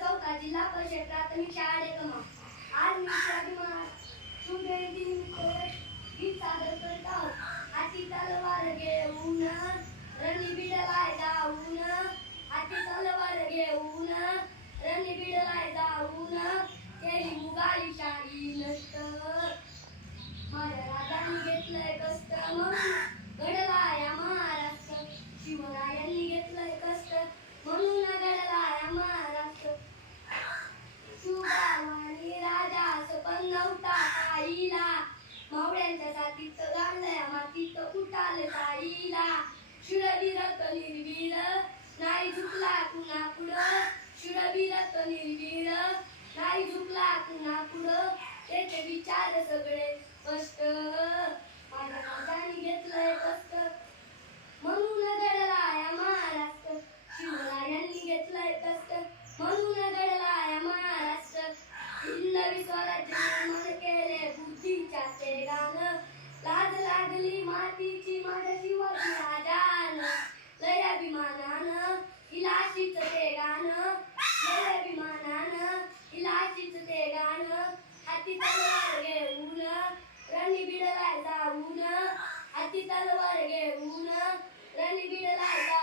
चौथा जिल्हा परिषद प्राथमिक शाळा डेकमा आज मी शिवाजी महाराज निमित्त गीत सादर करत आहोत हाती तलवार घेऊन रणी बिडलाय जाऊन. हाती तलवार घेऊन रणी बिडलाय जाऊन. केली मुगाली शाही नष्ट. माझ्या राजाने घेतलंय कष्ट म्हणून घडला महाराष्ट्र. शिवराय शुरवीरत निर्वीर नाही झुकला कुणा पुढं शुरवीरत निर्वीर नाही झुकला कुणा पुढं त्याचे विचार सगळे स्पष्ट माझ्या राजाने घेतलंय कष्ट म्हणून घडला या महाराष्ट्र शिवरायांनी घेतलंय कष्ट म्हणून घडला या महाराष्ट्र हिंदवी स्वराज्य निर्माण केले बुद्धीच्या ते गाणं लाज लागली मातीची माझ्या शिवाजी राजान लय अभिमानानं इलाशीच ते गाणं लय अभिमानानं इलाशीच ते गाणं हाती तलवार घेऊन रणी बिडलाय जाऊन हाती तलवार घेऊन रणी